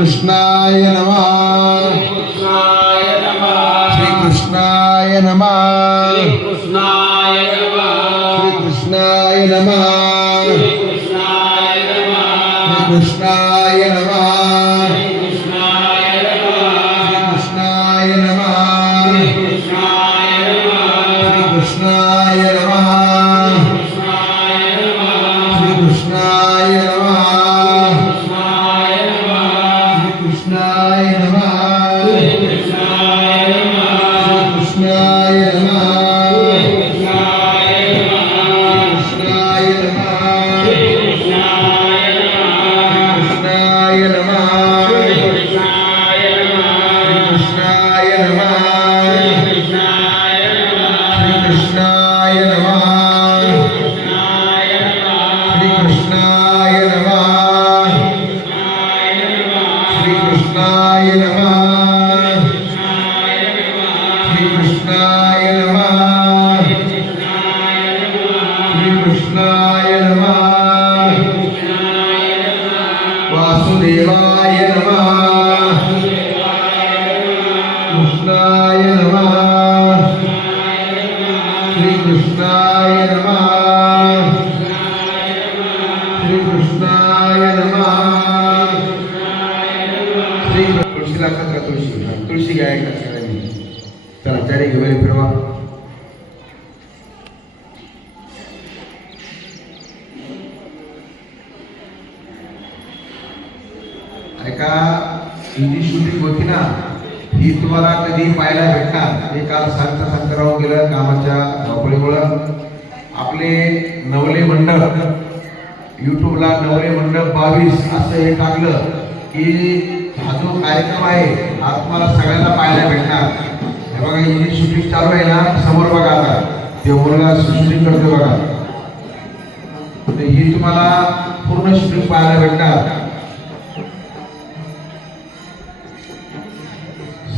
कृष्णाय नमः श्री कृष्णाय नमः कृष्णाय नमः। श्री कृष्णाय नमः। श्री कृष्णाय नमः। श्री तुलसीला खतरा तुळशी हाँ, तुळशी गाय खतरा चला त्याने घेऊया फिरवा ऐका, हिंदी शूटिंग होती ना? ही तुम्हाला कधी पाहायला भेटणार हे काल सांगता सांगता राहून गेलं कामाच्या धावपळीमुळं आपले नवले मंडप यूट्यूबला नवले मंडप बावीस असं हे टाकलं की हा जो कार्यक्रम आहे हा तुम्हाला सगळ्यांना पाहायला भेटणार. हे बघा हिंदी शूटिंग चालू आहे ना समोर बघा आता. ते मुलगा शूटिंग करतो बघा. तर ही तुम्हाला पूर्ण शूटिंग पाहायला भेटणार.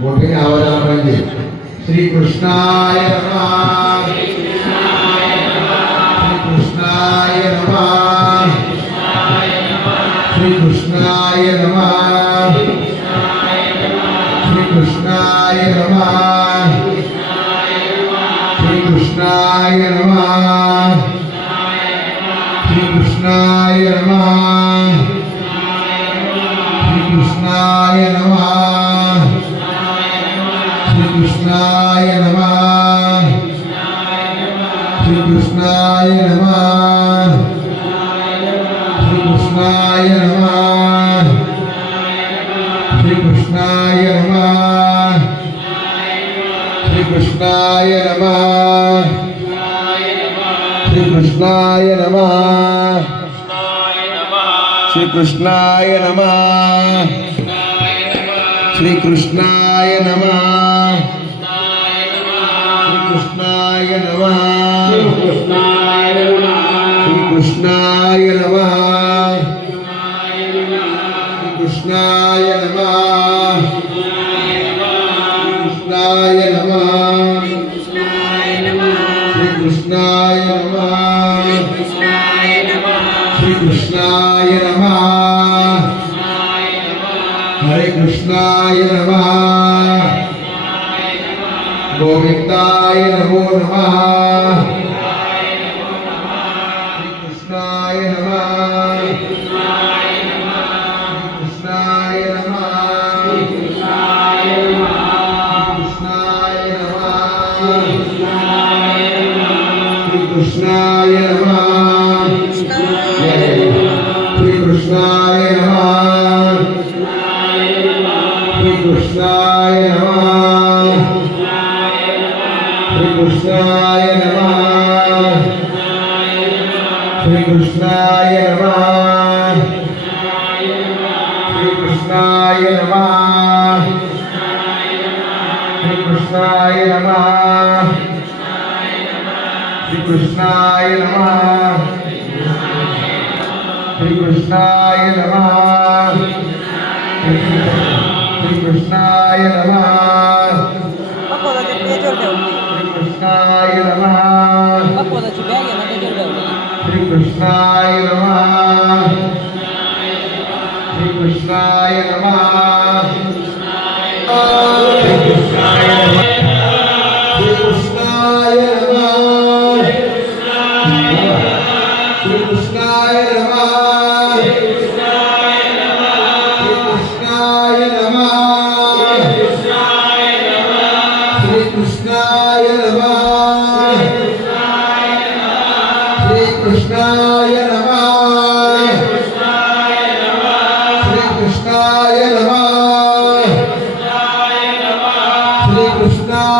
मोठे पाहिजे श्री कृष्णाय नमः. कृष्णाय नमः श्री कृष्णाय नमः श्री कृष्णाय नमः श्री कृष्णाय नमः श्री कृष्णाय नमः श्री कृष्णाय नमः श्री कृष्णाय नमः श्री कृष्णाय नमः श्री कृष्णाय नमः श्री कृष्णाय नमः श्री कृष्णाय नमः कृष्णाय नमः श्री कृष्णाय नमः श्री कृष्णाय नमः हरे कृष्णाय नमः గోవిందాయ నమో నమ. కృష్ణాయ నమ. కృష్ణాయ నమ. కృష్ణాయ నమ. కృష్ణాయ నమ. కృష్ణాయ నమ. कृष्णाय नमः श्री कृष्णाय नमः श्री कृष्णाय नमः श्री कृष्णाय नमः श्री कृष्णाय नमः श्री कृष्णाय नमः श्रीकृष्णाय नमः श्रीकृष्णाय नमः कृष्णाय नमः श्री कृष्णाय नमः श्री कृष्णाय नमः श्री कृष्णाय नमः श्री कृष्णाय नमः श्री कृष्णाय नमः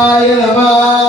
शिवाय नमः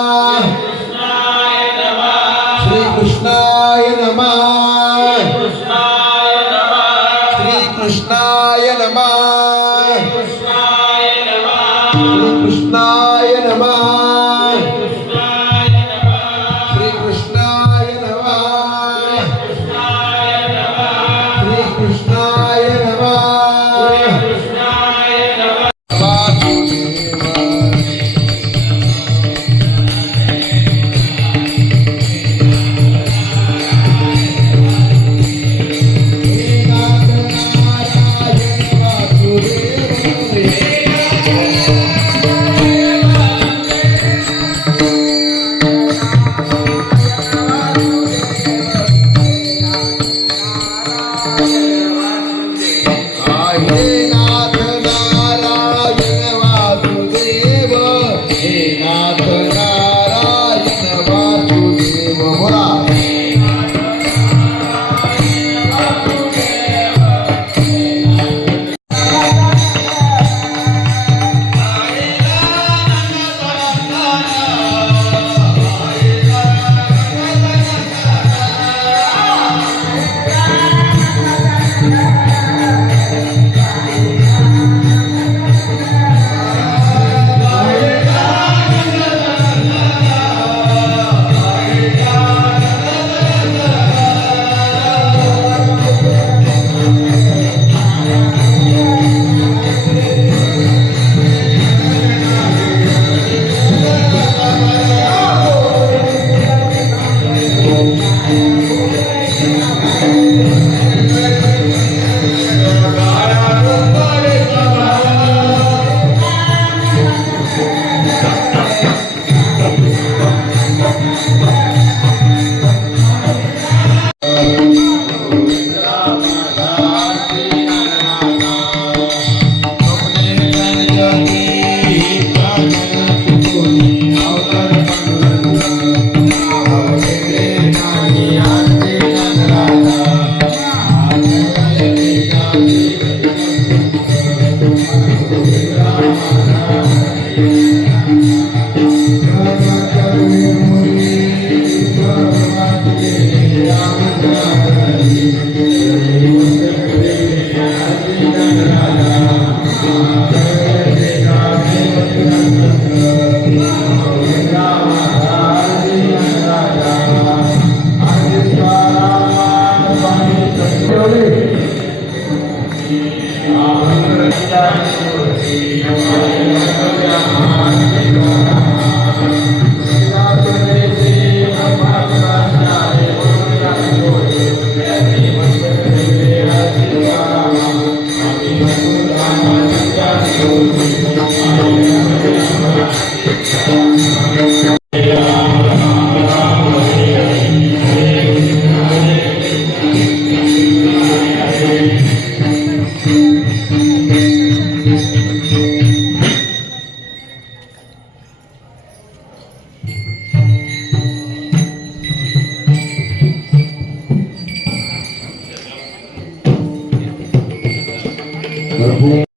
Thank you. ഗർഭവും